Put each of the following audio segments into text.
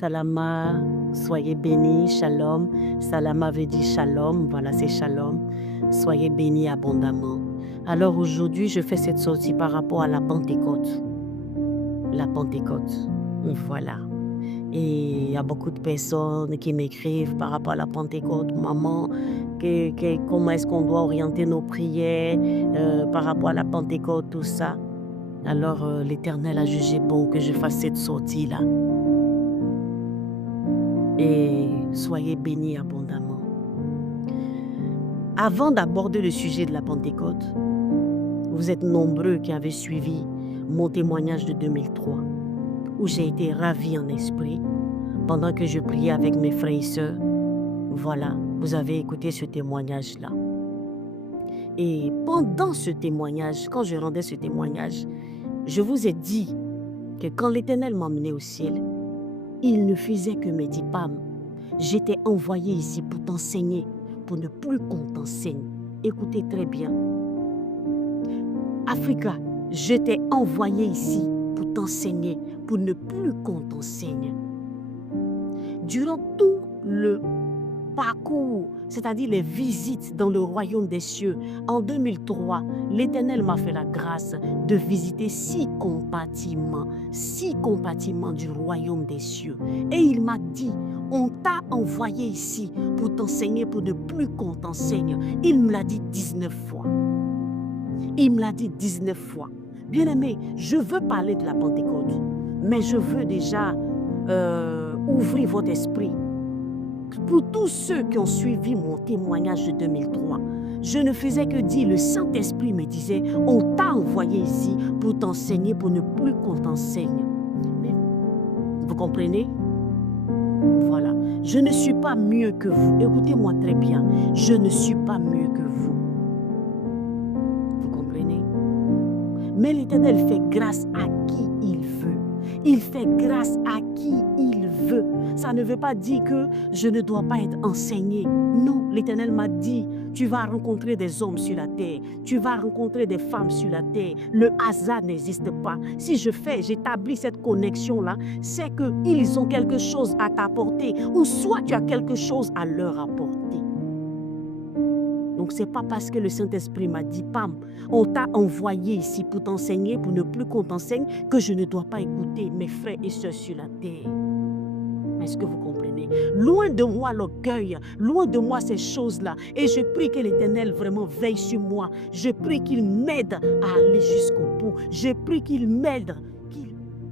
Salama, soyez bénis, shalom. Salama veut dire shalom, voilà c'est shalom. Soyez bénis abondamment. Alors aujourd'hui, je fais cette sortie par rapport à la Pentecôte. La Pentecôte, voilà. Et il y a beaucoup de personnes qui m'écrivent par rapport à la Pentecôte. Maman, comment est-ce qu'on doit orienter nos prières par rapport à la Pentecôte, tout ça. Alors l'Éternel a jugé bon que je fasse cette sortie-là. Et soyez bénis abondamment. Avant d'aborder le sujet de la Pentecôte, vous êtes nombreux qui avez suivi mon témoignage de 2003, où j'ai été ravie en esprit pendant que je priais avec mes frères et sœurs. Voilà, vous avez écouté ce témoignage-là. Et pendant ce témoignage, quand je rendais ce témoignage, je vous ai dit que quand l'Éternel m'emmenait au ciel, il ne faisait que me dire, Pam, j'étais envoyé ici pour t'enseigner, pour ne plus qu'on t'enseigne. Écoutez très bien. Africa, je t'ai envoyé ici pour t'enseigner, pour ne plus qu'on t'enseigne. Durant tout le parcours, c'est-à-dire les visites dans le royaume des cieux, en 2003, l'Éternel m'a fait la grâce de visiter 6 compartiments du royaume des cieux. Et il m'a dit, on t'a envoyé ici pour t'enseigner, pour ne plus qu'on t'enseigne. Il me l'a dit 19 fois. Il me l'a dit 19 fois. Bien-aimé, je veux parler de la Pentecôte, mais je veux déjà ouvrir votre esprit. Pour tous ceux qui ont suivi mon témoignage de 2003, je ne faisais que dire, le Saint-Esprit me disait, on t'a envoyé ici pour t'enseigner, pour ne plus qu'on t'enseigne. Mais, vous comprenez? Voilà. Je ne suis pas mieux que vous. Écoutez-moi très bien. Je ne suis pas mieux que vous. Vous comprenez? Mais l'Éternel fait grâce à qui il veut. Il fait grâce à qui il veut. Ça ne veut pas dire que je ne dois pas être enseigné. Non, l'Éternel m'a dit, tu vas rencontrer des hommes sur la terre. Tu vas rencontrer des femmes sur la terre. Le hasard n'existe pas. Si j'établis cette connexion-là, c'est qu'ils ont quelque chose à t'apporter ou soit tu as quelque chose à leur apporter. Donc, ce n'est pas parce que le Saint-Esprit m'a dit, Pam, on t'a envoyé ici pour t'enseigner, pour ne plus qu'on t'enseigne, que je ne dois pas écouter mes frères et sœurs sur la terre. Est-ce que vous comprenez? Loin de moi l'orgueil, loin de moi ces choses-là. Et je prie que l'Éternel vraiment veille sur moi. Je prie qu'il m'aide à aller jusqu'au bout. Je prie qu'il m'aide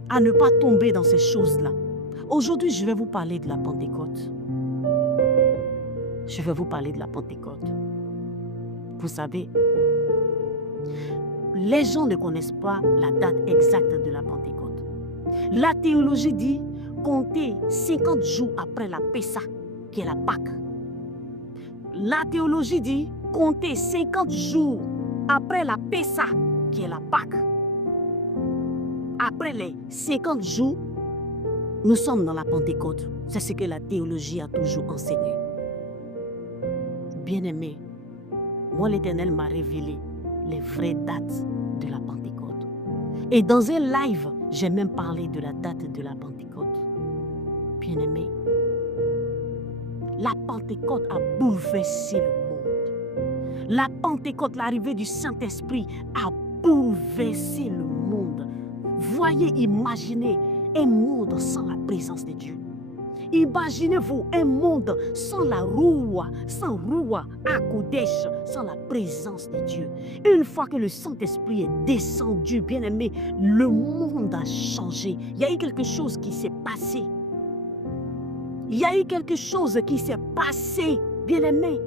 à ne pas tomber dans ces choses-là. Aujourd'hui, je vais vous parler de la Pentecôte. Je vais vous parler de la Pentecôte. Vous savez, les gens ne connaissent pas la date exacte de la Pentecôte. La théologie dit compter 50 jours après la Pessa, qui est la Pâque. La théologie dit compter 50 jours après la Pessa, qui est la Pâque. Après les 50 jours, nous sommes dans la Pentecôte. C'est ce que la théologie a toujours enseigné. Bien-aimé, moi l'Éternel m'a révélé les vraies dates de la Pentecôte. Et dans un live, j'ai même parlé de la date de la Pentecôte. Bien-aimé, la Pentecôte a bouleversé le monde. La Pentecôte, l'arrivée du Saint-Esprit a bouleversé le monde. Voyez, imaginez un monde sans la présence de Dieu. Imaginez-vous un monde sans la Roua, sans Roua, Akodesh, sans la présence de Dieu. Une fois que le Saint-Esprit est descendu, bien-aimé, le monde a changé. Il y a eu quelque chose qui s'est passé. Il y a eu quelque chose qui s'est passé, bien-aimé.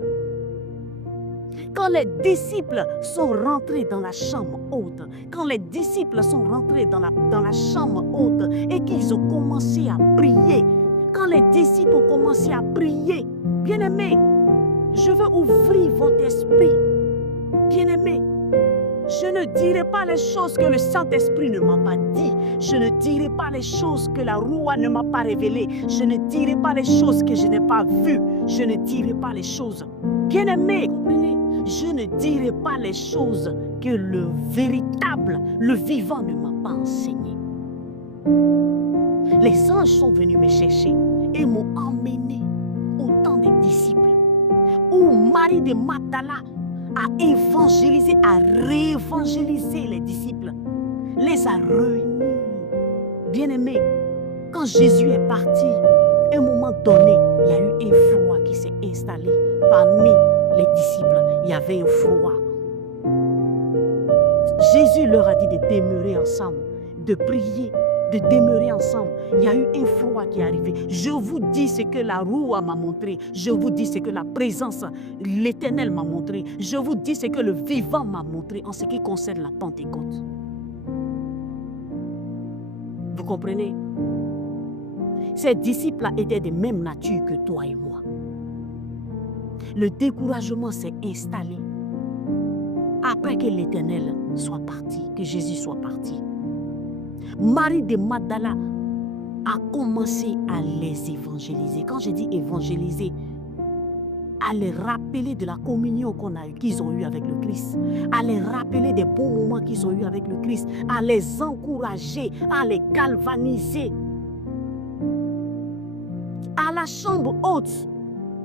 Quand les disciples sont rentrés dans la chambre haute, quand les disciples sont rentrés dans la chambre haute et qu'ils ont commencé à prier, quand les disciples ont commencé à prier, bien-aimé, je veux ouvrir votre esprit. Bien-aimé, je ne dirai pas les choses que le Saint-Esprit ne m'a pas dit. Je ne dirai pas les choses que la Roua ne m'a pas révélées. Je ne dirai pas les choses que je n'ai pas vues. Je ne dirai pas les choses. Bien-aimé, comprenez? Je ne dirai pas les choses que le véritable, le vivant ne m'a pas enseigné. Les anges sont venus me chercher et m'ont emmené au temps des disciples, où Marie de Magdala a évangélisé, a réévangélisé les disciples, les a réunis. Bien-aimés, quand Jésus est parti, à un moment donné, il y a eu un froid qui s'est installé parmi les disciples. Il y avait un froid. Jésus leur a dit de demeurer ensemble, de prier, de demeurer ensemble. Il y a eu un froid qui est arrivé. Je vous dis ce que la Roua m'a montré. Je vous dis ce que la présence, l'Éternel m'a montré. Je vous dis ce que le vivant m'a montré en ce qui concerne la Pentecôte. Vous comprenez? Ces disciples-là étaient de même nature que toi et moi. Le découragement s'est installé après que l'Éternel soit parti, que Jésus soit parti. Marie de Magdala a commencé à les évangéliser. Quand je dis évangéliser, à les rappeler de la communion qu'ils ont eue avec le Christ, à les rappeler des bons moments qu'ils ont eus avec le Christ, à les encourager, à les galvaniser. À la chambre haute,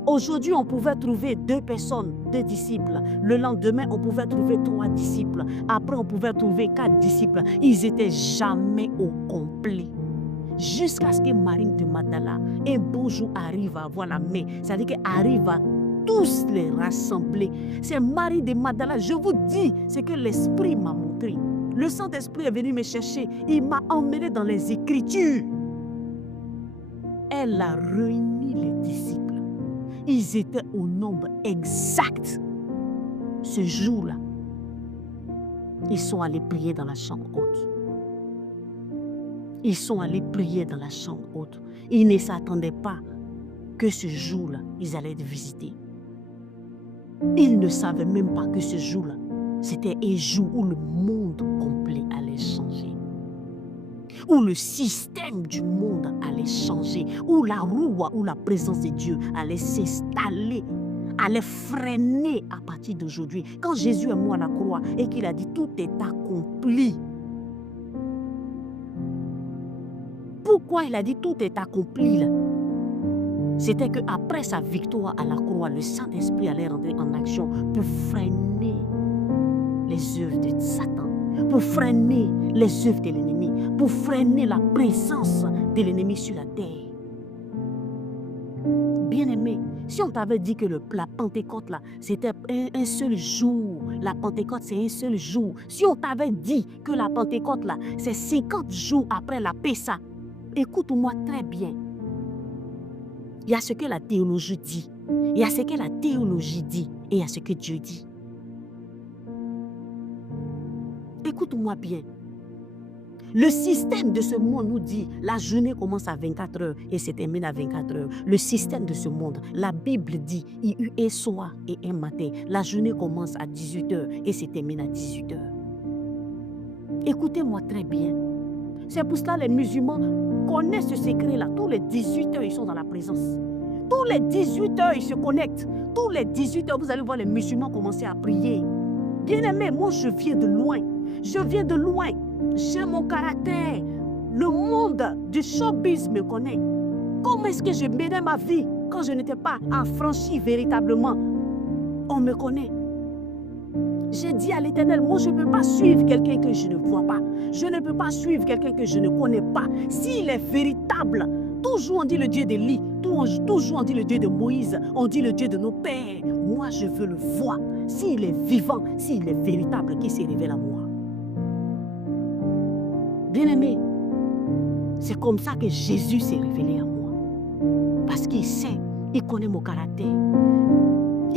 aujourd'hui on pouvait trouver 2 personnes, 2 disciples. Le lendemain on pouvait trouver 3 disciples. Après on pouvait trouver 4 disciples. Ils n'étaient jamais au complet. Jusqu'à ce que Marie de Magdala, un beau jour, arrive à avoir la main. C'est-à-dire qu'elle arrive à tous les rassembler. C'est Marie de Magdala. Je vous dis ce que l'Esprit m'a montré. Le Saint-Esprit est venu me chercher. Il m'a emmené dans les Écritures. Elle a réuni les disciples. Ils étaient au nombre exact. Ce jour-là, ils sont allés prier dans la chambre haute. Ils sont allés prier dans la chambre haute. Ils ne s'attendaient pas que ce jour-là, ils allaient être visités. Ils ne savaient même pas que ce jour-là, c'était un jour où le monde complet allait changer. Où le système du monde allait changer. Où la roue, où la présence de Dieu allait s'installer, allait freiner à partir d'aujourd'hui. Quand Jésus est mort à la croix et qu'il a dit tout est accompli. Pourquoi il a dit tout est accompli là? C'était qu'après sa victoire à la croix, le Saint-Esprit allait rentrer en action pour freiner les œuvres de Satan, pour freiner les œuvres de l'ennemi, pour freiner la présence de l'ennemi sur la terre. Bien-aimé, si on t'avait dit que la Pentecôte là, c'était un seul jour, la Pentecôte c'est un seul jour, si on t'avait dit que la Pentecôte là, c'est 50 jours après la Pessa, écoute-moi très bien. Il y a ce que la théologie dit, il y a ce que la théologie dit et il y a ce que Dieu dit. Écoute-moi bien. Le système de ce monde nous dit la journée commence à 24 heures et se termine à 24 heures. Le système de ce monde, la Bible dit il y a eu un soir et un matin. La journée commence à 18 heures et se termine à 18 heures. Écoutez-moi très bien. C'est pour cela que les musulmans connaissent ce secret-là. Tous les 18 heures, ils sont dans la présence. Tous les 18 heures, ils se connectent. Tous les 18 heures, vous allez voir les musulmans commencer à prier. Bien-aimé, moi, je viens de loin. Je viens de loin. J'ai mon caractère. Le monde du showbiz me connaît. Comment est-ce que je menais ma vie quand je n'étais pas affranchi véritablement? On me connaît. J'ai dit à l'Éternel, moi je ne peux pas suivre quelqu'un que je ne vois pas. Je ne peux pas suivre quelqu'un que je ne connais pas. S'il est véritable, toujours on dit le Dieu d'Élie, toujours on dit le Dieu de Moïse, on dit le Dieu de nos pères. Moi je veux le voir. S'il est vivant, s'il est véritable, qu'il se révèle à moi. Bien-aimé, c'est comme ça que Jésus s'est révélé à moi. Parce qu'il sait, il connaît mon caractère.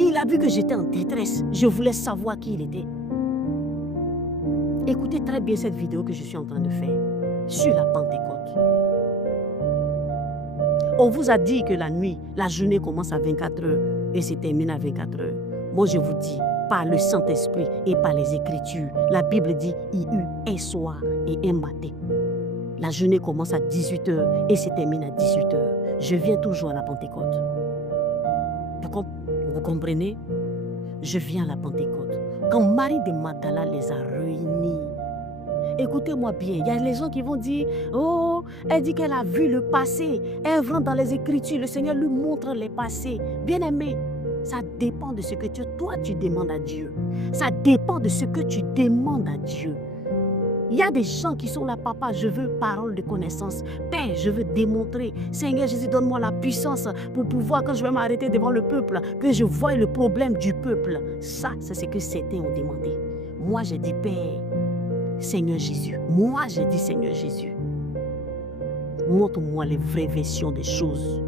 Il a vu que j'étais en détresse. Je voulais savoir qui il était. Écoutez très bien cette vidéo que je suis en train de faire sur la Pentecôte. On vous a dit que la nuit, la journée commence à 24 heures et se termine à 24 heures. Moi, je vous dis, par le Saint-Esprit et par les Écritures, la Bible dit il y a eu un soir et un matin. La journée commence à 18 heures et se termine à 18 heures. Je viens toujours à la Pentecôte. Vous comprenez? Je viens à la Pentecôte. Quand Marie de Magdala les a réunis, Écoutez-moi bien, il y a les gens qui vont dire, oh, elle dit qu'elle a vu le passé, elle rentre dans les Écritures, le Seigneur lui montre les passés. Bien-aimé, ça dépend de ce que toi tu demandes à Dieu. Ça dépend de ce que tu demandes à Dieu. Il y a des gens qui sont là, papa, je veux parole de connaissance. Père, je veux démontrer. Seigneur Jésus, donne-moi la puissance pour pouvoir, quand je vais m'arrêter devant le peuple, que je voie le problème du peuple. Ça, c'est ce que certains ont demandé. Moi, j'ai dit, Père, Seigneur Jésus. Moi, j'ai dit, Seigneur Jésus, montre-moi les vraies versions des choses.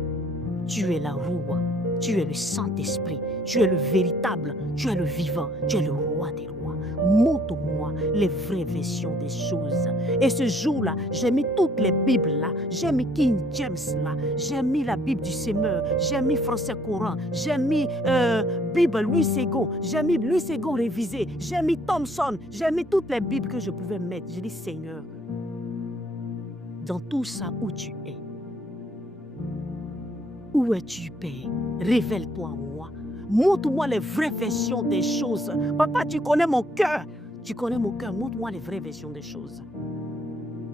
Tu es la Roua, tu es le Saint-Esprit, tu es le véritable, tu es le vivant, tu es le roi des rois. Montre-moi les vraies versions des choses. Et ce jour-là, j'ai mis toutes les Bibles là. J'ai mis King James là. J'ai mis la Bible du Semeur. J'ai mis Français Courant. J'ai mis Bible Louis Ségon. J'ai mis Louis Ségon révisé. J'ai mis Thompson. J'ai mis toutes les Bibles que je pouvais mettre. J'ai dit, Seigneur, dans tout ça où tu es, où es-tu, Père? Révèle-toi en moi. Montre-moi les vraies versions des choses. Papa, tu connais mon cœur. Tu connais mon cœur. Montre-moi les vraies versions des choses.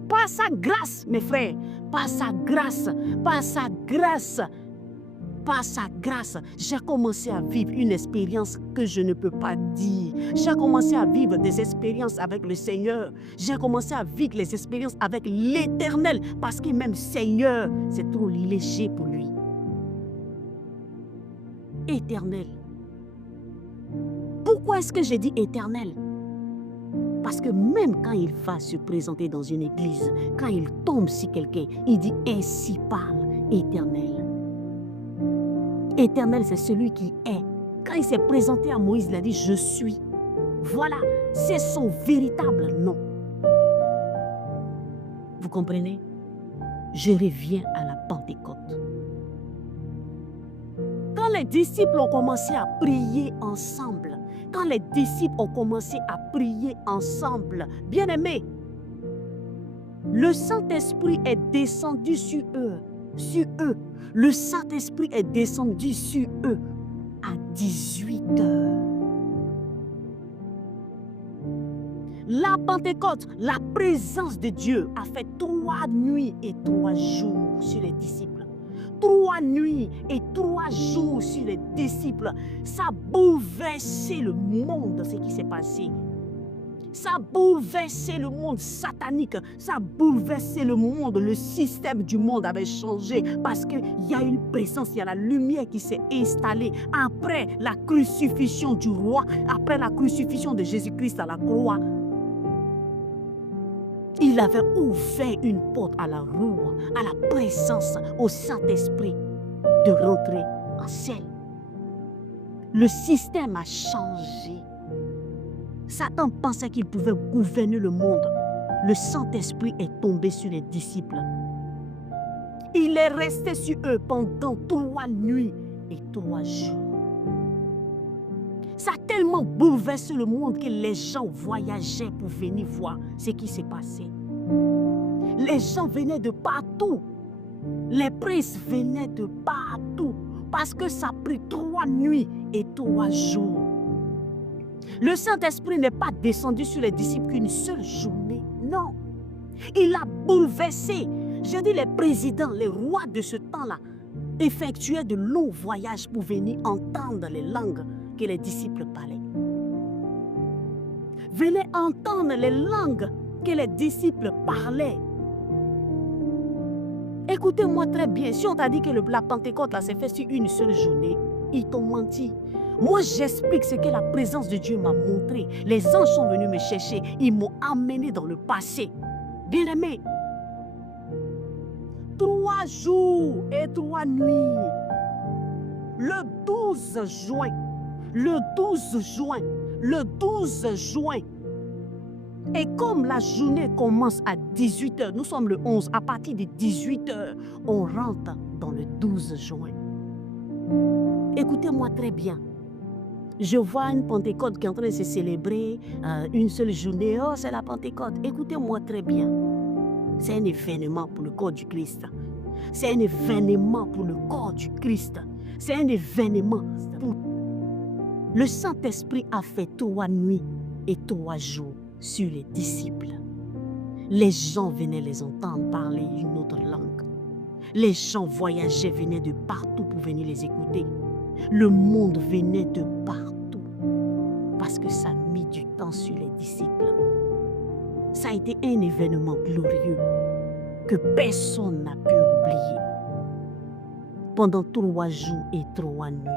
Par sa grâce, mes frères. Par sa grâce. Par sa grâce. Par sa grâce, j'ai commencé à vivre une expérience que je ne peux pas dire. J'ai commencé à vivre des expériences avec le Seigneur. J'ai commencé à vivre les expériences avec l'Éternel. Parce que même Seigneur, c'est trop léger pour lui. Éternel. Pourquoi est-ce que j'ai dit éternel? Parce que même quand il va se présenter dans une église, quand il tombe sur quelqu'un, il dit ainsi parle éternel. Éternel, c'est celui qui est. Quand il s'est présenté à Moïse, il a dit je suis. Voilà, c'est son véritable nom. Vous comprenez? Je reviens à la Pentecôte. Quand les disciples ont commencé à prier ensemble, quand les disciples ont commencé à prier ensemble, bien-aimés, le Saint-Esprit est descendu sur eux. Le Saint-Esprit est descendu sur eux à 18h. La Pentecôte, la présence de Dieu a fait 3 nuits et 3 jours sur les disciples. 3 nuits et 3 jours sur les disciples. Ça a bouleversé le monde, ce qui s'est passé. Ça a bouleversé le monde satanique. Ça a bouleversé le monde. Le système du monde avait changé parce qu'il y a une présence, il y a la lumière qui s'est installée après la crucifixion du roi, après la crucifixion de Jésus-Christ à la croix. Il avait ouvert une porte à la roue, à la présence, au Saint-Esprit de rentrer en scène. Le système a changé. Satan pensait qu'il pouvait gouverner le monde. Le Saint-Esprit est tombé sur les disciples. Il est resté sur eux pendant 3 nuits et 3 jours. Ça a tellement bouleversé le monde que les gens voyageaient pour venir voir ce qui s'est passé. Les gens venaient de partout. Les princes venaient de partout. Parce que ça a pris 3 nuits et 3 jours. Le Saint-Esprit n'est pas descendu sur les disciples qu'une seule journée. Non. Il a bouleversé. Je dis les présidents, les rois de ce temps-là effectuaient de longs voyages pour venir entendre les langues que les disciples parlaient. Venez entendre les langues que les disciples parlaient. Écoutez-moi très bien. Si on t'a dit que la Pentecôte là s'est fait sur une seule journée, ils t'ont menti. Moi, j'explique ce que la présence de Dieu m'a montré. Les anges sont venus me chercher. Ils m'ont amené dans le passé. Bien-aimé, 3 jours et 3 nuits. Le 12 juin. Le 12 juin. Et comme la journée commence à 18h, nous sommes le 11, à partir de 18h, on rentre dans le 12 juin. Écoutez-moi très bien. Je vois une Pentecôte qui est en train de se célébrer, une seule journée. Oh, c'est la Pentecôte. Écoutez-moi très bien. C'est un événement pour le corps du Christ. C'est un événement pour le corps du Christ. C'est un événement pour... Le Saint-Esprit a fait 3 nuits et 3 jours sur les disciples. Les gens venaient les entendre parler une autre langue. Les gens voyageaient, venaient de partout pour venir les écouter. Le monde venait de partout parce que ça a mis du temps sur les disciples. Ça a été un événement glorieux que personne n'a pu oublier. Pendant 3 jours et 3 nuits.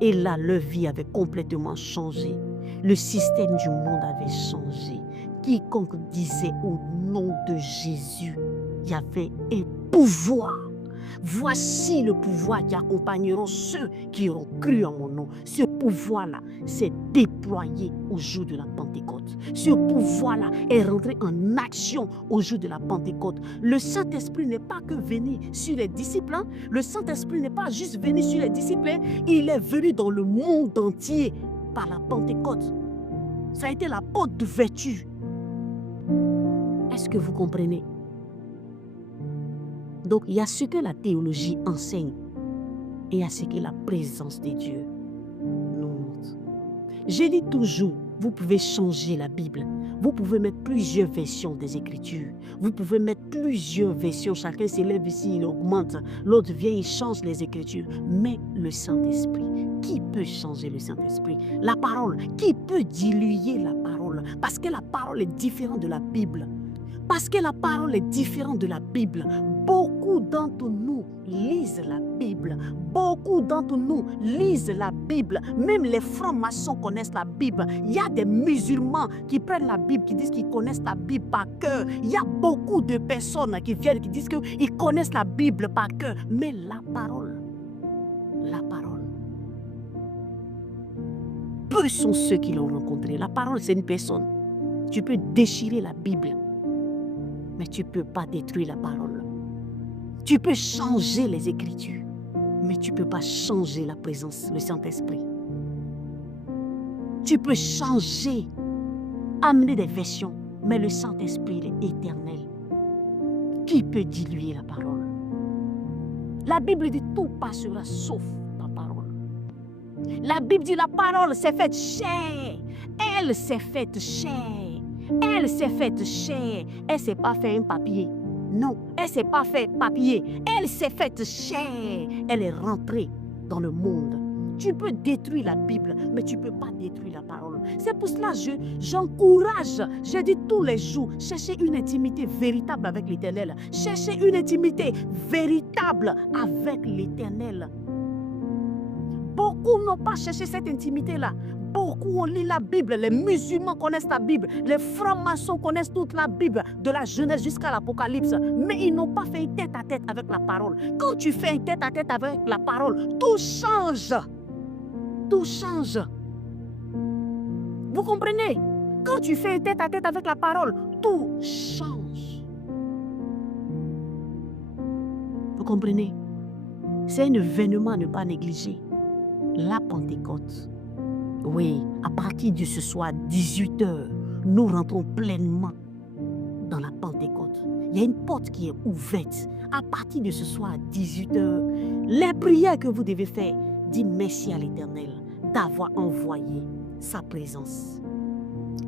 Et là, leur vie avait complètement changé. Le système du monde avait changé. Quiconque disait au nom de Jésus, il y avait un pouvoir. Voici le pouvoir qui accompagneront ceux qui auront cru en mon nom. Ce pouvoir-là s'est déployé au jour de la Pentecôte. Ce pouvoir-là est rentré en action au jour de la Pentecôte. Le Saint-Esprit n'est pas que venu sur les disciples. Le Saint-Esprit n'est pas juste venu sur les disciples. Il est venu dans le monde entier par la Pentecôte. Ça a été la porte de vertu. Est-ce que vous comprenez? Donc, il y a ce que la théologie enseigne et il y a ce que la présence de Dieu nous montre. Je dis toujours, vous pouvez changer la Bible. Vous pouvez mettre plusieurs versions des Écritures. Vous pouvez mettre plusieurs versions. Chacun s'élève ici, il augmente. L'autre vient, il change les Écritures. Mais le Saint-Esprit, qui peut changer le Saint-Esprit? La parole, qui peut diluer la parole? Parce que la parole est différente de la Bible. Parce que la parole est différente de la Bible. Beaucoup d'entre nous lisent la Bible. Beaucoup d'entre nous lisent la Bible. Même les francs-maçons connaissent la Bible. Il y a des musulmans qui prennent la Bible, qui disent qu'ils connaissent la Bible par cœur. Il y a beaucoup de personnes qui viennent, qui disent qu'ils connaissent la Bible par cœur. Mais la parole, peu sont ceux qui l'ont rencontrée. La parole, c'est une personne. Tu peux déchirer la Bible, mais tu ne peux pas détruire la parole. Tu peux changer les Écritures, mais tu ne peux pas changer la présence, le Saint-Esprit. Tu peux changer, amener des versions, mais le Saint-Esprit, il est éternel. Qui peut diluer la parole? La Bible dit tout passera sauf ta parole. La Bible dit la parole s'est faite chair. Elle s'est faite chair. Elle s'est faite chair. Elle ne s'est pas fait un papier. Non, elle ne s'est pas fait papier. Elle s'est faite chair. Elle est rentrée dans le monde. Tu peux détruire la Bible, mais tu ne peux pas détruire la parole. C'est pour cela que j'encourage, je dis tous les jours, cherchez une intimité véritable avec l'Éternel. Cherchez une intimité véritable avec l'Éternel. Beaucoup n'ont pas cherché cette intimité-là. Beaucoup ont lu la Bible. Les musulmans connaissent la Bible. Les francs-maçons connaissent toute la Bible, de la Genèse jusqu'à l'Apocalypse. Mais ils n'ont pas fait un tête-à-tête avec la parole. Quand tu fais un tête-à-tête avec la parole, tout change. Tout change. Vous comprenez? Quand tu fais un tête-à-tête avec la parole, tout change. Vous comprenez? C'est un événement à ne pas négliger. La Pentecôte. Oui, à partir de ce soir, 18h, nous rentrons pleinement dans la Pentecôte. Il y a une porte qui est ouverte. À partir de ce soir, 18h, les prières que vous devez faire, dites merci à l'Éternel d'avoir envoyé sa présence.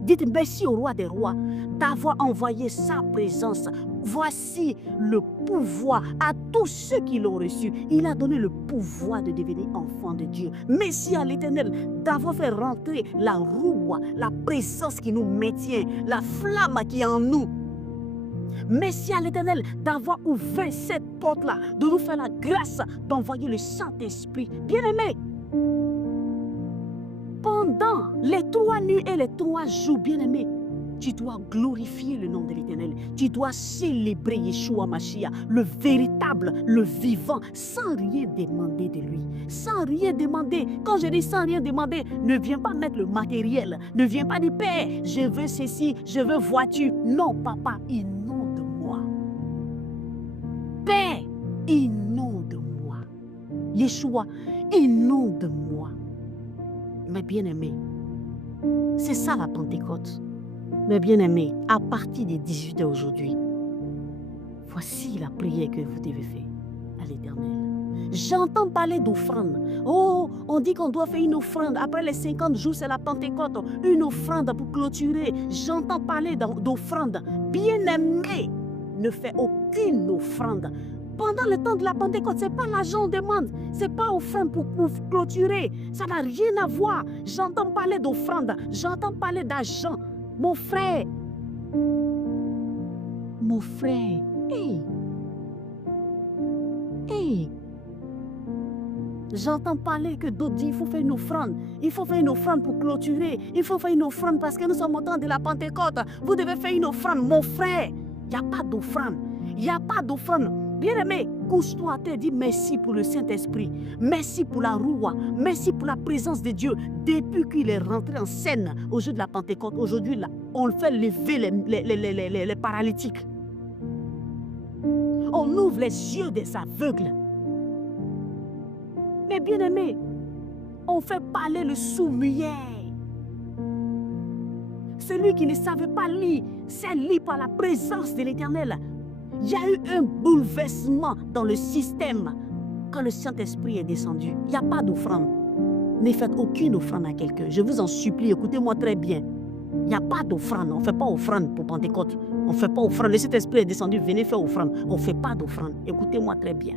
Dites merci au roi des rois d'avoir envoyé sa présence. Voici le pouvoir à tous ceux qui l'ont reçu. Il a donné le pouvoir de devenir enfant de Dieu. Merci à l'Éternel d'avoir fait rentrer la roue, la présence qui nous maintient, la flamme qui est en nous. Merci à l'Éternel d'avoir ouvert cette porte-là, de nous faire la grâce d'envoyer le Saint-Esprit. Bien-aimés, pendant les 3 nuits et les 3 jours, bien-aimés, tu dois glorifier le nom de l'Éternel. Tu dois célébrer Yeshua Mashiach, le véritable, le vivant, sans rien demander de lui. Sans rien demander. Quand je dis sans rien demander, ne viens pas mettre le matériel. Ne viens pas dire, Père, je veux ceci, je veux voiture. Non, papa, inonde-moi. Père, inonde-moi. Yeshua, inonde-moi. Mes bien-aimés, c'est ça la Pentecôte. Mes bien-aimés, à partir de 18h aujourd'hui, voici la prière que vous devez faire à l'Éternel. J'entends parler d'offrande. Oh, on dit qu'on doit faire une offrande. Après les 50 jours, c'est la Pentecôte. Une offrande pour clôturer. J'entends parler d'offrande. Bien-aimé, ne fais aucune offrande. Pendant le temps de la Pentecôte, ce n'est pas l'argent qu'on demande. Ce n'est pas offrande pour clôturer. Ça n'a rien à voir. J'entends parler d'offrande. J'entends parler d'argent. Mon frère. Mon frère. Hey. Hey. J'entends parler que d'autres disent qu'il faut faire une offrande. Il faut faire une offrande pour clôturer. Il faut faire une offrande parce que nous sommes au temps de la Pentecôte. Vous devez faire une offrande. Mon frère, il n'y a pas d'offrande. Il n'y a pas d'offrande. Bien-aimé, couche-toi à terre, dis merci pour le Saint-Esprit. Merci pour la roue. Merci pour la présence de Dieu. Depuis qu'il est rentré en scène au jour de la Pentecôte, aujourd'hui, on fait lever les paralytiques. On ouvre les yeux des aveugles. Mais bien-aimé, on fait parler le sourd-muet. Celui qui ne savait pas lire, s'est lu par la présence de l'Éternel. Il y a eu un bouleversement dans le système quand le Saint-Esprit est descendu. Il n'y a pas d'offrande. Ne faites aucune offrande à quelqu'un. Je vous en supplie, écoutez-moi très bien. Il n'y a pas d'offrande. On ne fait pas offrande pour Pentecôte. On ne fait pas offrande. Le Saint-Esprit est descendu, venez faire offrande. On ne fait pas d'offrande. Écoutez-moi très bien.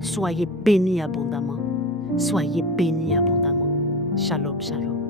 Soyez bénis abondamment. Soyez bénis abondamment. Shalom, shalom.